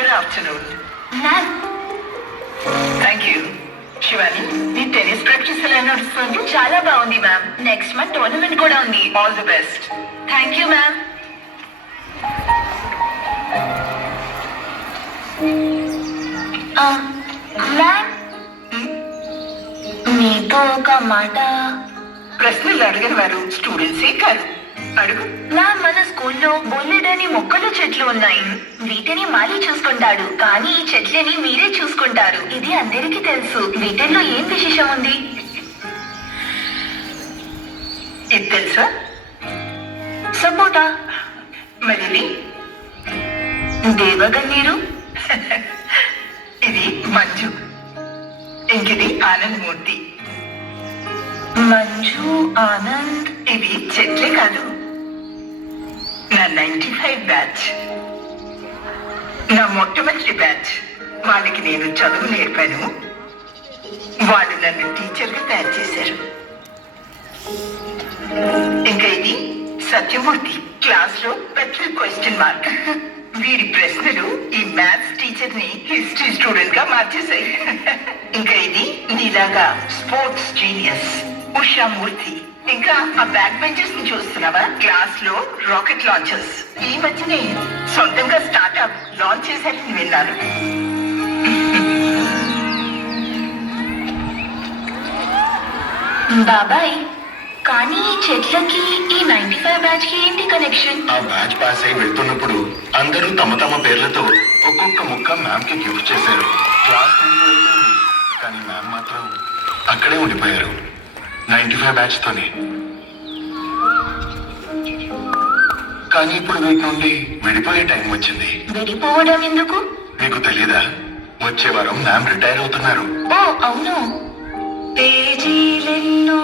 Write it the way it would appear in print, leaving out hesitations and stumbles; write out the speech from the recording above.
Good afternoon. Ma'am. Thank you. Shivani, నీ tennis practice ఎలా నడుస్తుంది? చాలా బాగుంది మ్యామ్. నెక్స్ట్ మంత్ టోర్నమెంట్ కూడా ఉంది. All the best. Thank you ma'am. Ma'am, మీతో ఒక మాట. ప్రశ్నలు అడిగిన వారు స్టూడెంట్సే కాదు. అడుగు. మ్యామ్, మన స్కూల్లో బొల్లెడని మొక్కలు చెట్లు ఉన్నాయి. వీటిని మాలి చూసుకుంటాడు, కానీ ఈ చెట్లని మీరే చూసుకుంటారు. ఇది అందరికీ తెలుసు. వీటిల్లో ఏం విశేషం ఉంది? ఇది తెలుసా? సపోటా. మరి ఇది? దేవగన్నీరు. ఇది మంజు. ఇంకిది ఆనంద్ మూర్తి. మంజు, ఆనంద్. ఇది చెట్లే కాదు, నా 95 బ్యాచ్. నా మొట్టమొదటి బ్యాచ్. వాళ్ళకి నేను చదువు నేర్పాను, వాళ్ళు నన్ను టీచర్గా తయారు చేశారు. ఇంకా ఇది సత్యమూర్తి. క్లాస్ లో పెద్ద క్వశ్చన్ మార్క్. వీడి ప్రశ్నలు ఈ మ్యాథ్స్ టీచర్ ని హిస్టరీ స్టూడెంట్ గా మార్చేశాయి. ఇంకా ఇది నీలాగా స్పోర్ట్స్ జీనియస్ ఉషామూర్తి. ఇంకా ఆ బ్యాక్ బెంచర్స్ ని చూస్తున్నావా? క్లాస్ లో రాకెట్ లాంచర్స్. ఈ మధ్యనే సొంతంగా స్టార్ట్అప్ లాంచ్ చేశారని విన్నాను. బాబాయ్, కానీ ఈ చెట్లకి ఈ 95 బ్యాచ్ కి ఏంటి కనెక్షన్? ఆ బ్యాచ్ పాస్ అయి వెళ్తున్నప్పుడు అందరూ తమ తమ పేర్లతో ఒక్కొక్క ముక్క మ్యామ్ కి గిఫ్ట్ చేశారు. క్లాస్ నుండి వెళ్ళిపోయింది, కానీ మ్యామ్ మాత్రం అక్కడే ఉండిపోయారు 95 బ్యాచ్ తోనే. కానీ ఇప్పుడు వీటి నుండి విడిపోయే టైం వచ్చింది. విడిపోవడం ఎందుకు? మీకు తెలీదా? వచ్చే వారం మ్యామ్ రిటైర్ అవుతున్నారు. ఓ అవును. పేజీలెన్నో